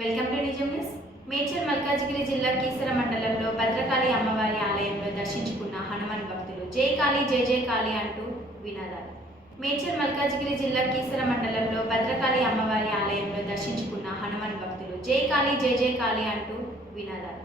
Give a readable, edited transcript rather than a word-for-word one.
Welcome to నిజం news. Medchal Malkajgiri జిల్లా కీసర మండలంలో భద్రకాళి అమ్మవారి ఆలయంలో దర్శించుకున్న హనుమాన్ భక్తులు జై కాళీ జై జై కాళీ అంటూ వినాదాలు. మేడ్చల్ మల్కాజ్గిరి జిల్లా కీసర మండలంలో భద్రకాళి అమ్మవారి ఆలయంలో దర్శించుకున్న హనుమాన్ భక్తులు జై కాళీ జై జై కాళీ అంటూ వినాదాలు.